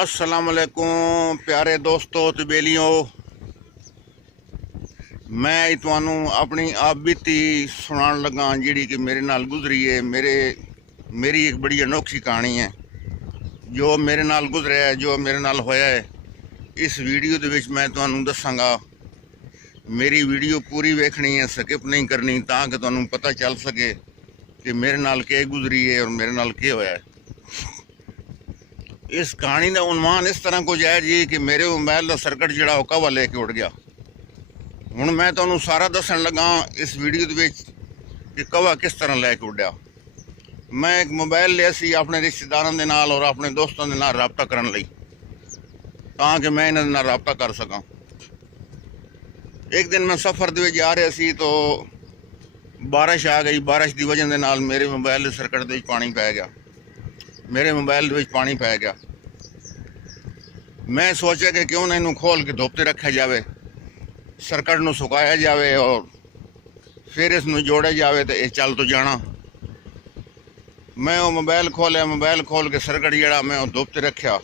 अस्सलाम वालेकुम प्यारे दोस्तों ते बेलियों। मैं तुहानू अपनी आप बीती सुनान लगा जिहड़ी कि मेरे नाल गुजरी है। मेरी एक बड़ी अनोखी कहानी है जो मेरे नाल गुजरिया है, जो मेरे नाल होया है। इस वीडियो दे विच मैं तुहानू दसांगा। मेरी वीडियो पूरी वेखनी है, स्किप नहीं करनी, ताकि तुहानू पता चल सके कि मेरे नाल के गुजरी है और मेरे नाल के होया है। इस कहानी का उन्वान इस तरह कुछ है जी कि मेरे मोबाइल का सर्किट जोड़ा वो कवा लेके उड़ गया। हुण मैं तुहानू सारा दसन लगा इस वीडियो दे विच कि कवा किस तरह लैके उड्या। मैं एक मोबाइल लिया सी अपने रिश्तेदारों के नाल और अपने दोस्तों के नाल राबता करने लई, ताकि मैं इन्हां दे नाल राबता कर सकां। एक दिन मैं सफ़र दे विच जा रहा सी तो बारिश आ गई। बारिश की वजह के नाल मेरे मोबाइल के सर्किट दे विच पानी पै गया। मेरे मोबाइल दे विच पानी पै गया। मैं सोचा कि क्यों ना इनू खोल के धुप ते रखा जाए, सर्किट नू सुकाया जाए और फिर इसनू जोड़िया जाए तो यह चल तो जाना। मैं वो मोबाइल खोलिया, मोबाइल खोल के सर्किट जड़ा मैं धुप ते रखा,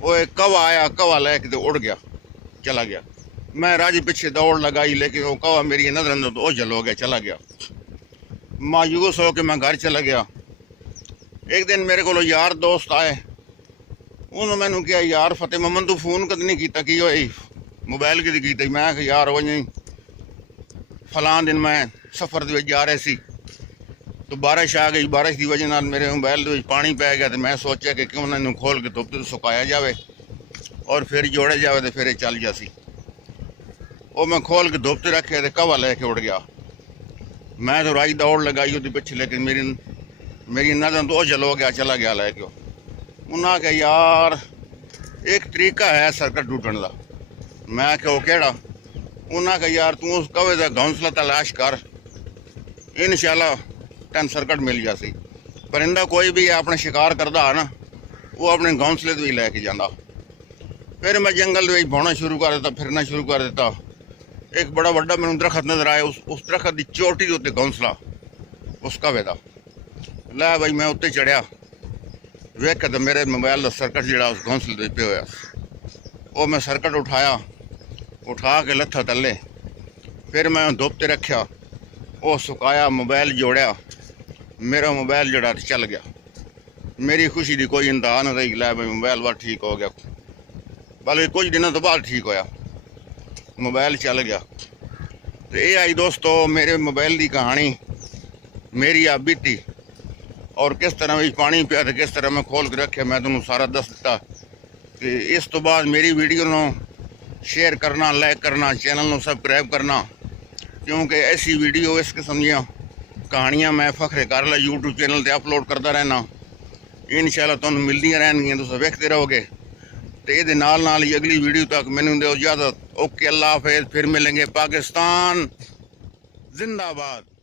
वो एक कवा आया, कवा लैके तो उड़ गया, चला गया। मैं राजी पीछे दौड़ लगाई, लेकिन वो कवा मेरी नज़र अंदर तो ओझल हो गया, चला गया। मायूस हो के मैं घर चला गया। एक दिन मेरे को यार दोस्त आए, उन्होंने मैनू कहा, यार फतेह मोहम्मद तू फोन कद नहीं किया, की होई मोबाइल कि की? मैं यार वो नहीं, फलां दिन मैं सफ़र दे जा रहे सी तो बारिश आ गई। बारिश की वजह नाल मेरे मोबाइल दे पानी पै गया। तो मैं सोचा कि क्यों ना इनू खोल के धुप ते सुकाया जाए और फिर जोड़िया जाए तो फिर चल जासी। वो मैं खोल के धुप ते रखे तो कवा लैके उड़ गया। मैं तो राई दौड़ लगाई उसके पिछे, लेकिन मेरी नज़र तो ओझल हो गया, चला गया लैके। उन्हें कहा, यार एक तरीका है सर्किट टूटन का। मैं क्या, वो केड़ा? उन्हें कहा, यार तू उस कवे का घोंसला तलाश कर, इंशाल्लाह तेन सर्किट मिल जासी। परिंदा कोई भी अपने शिकार करता है ना, वो अपने घोंसले भी लैके जाता। फिर मैं जंगल में बोना शुरू कर दिता, फिरना शुरू कर दिता। एक बड़ा वड्डा मैनू दरखत नजर आया, उस दरखत की चोटी उत्ते घोंसला उस कवे का। लै भाई मैं उत्ते चढ़िया, वेख तो मेरे मोबाइल का सर्किट जोड़ा उस घोंसले पे होया। वो मैं सर्किट उठाया, उठा के लत्था थले, फिर मैं धुप ते रखा, वो सुकाया, मोबाइल जोड़िया, मेरा मोबाइल जोड़ा चल गया। मेरी खुशी की कोई इंतहा नहीं रही। लै भाई मोबाइल बार ठीक हो गया, बल्कि कुछ दिनों तो बाद ठीक होया, मोबाइल चल गया। तो ये आई दोस्तों मेरे मोबाइल की कहानी, मेरी आप बीती, और किस तरह में पानी पिया तो किस तरह मैं खोल के रखे, मैं तुहानू सारा दस दिता। तो इस तो बाद मेरी वीडियो नू शेयर करना, लाइक करना, चैनल नू सबसक्राइब करना, क्योंकि ऐसी वीडियो इस किस्म दी कहानियाँ मैं फखरे कर ला यूट्यूब चैनल पर अपलोड करता रहना। इंशाल्लाह तुहानू मिलदियां रहनगियां, तुसीं वेखदे रहोगे। तो ये नाल ही अगली वीडियो तक मैनू दो इजाजत। ओके, अल्लाह हाफिज़। फिर मिलेंगे। पाकिस्तान जिंदाबाद।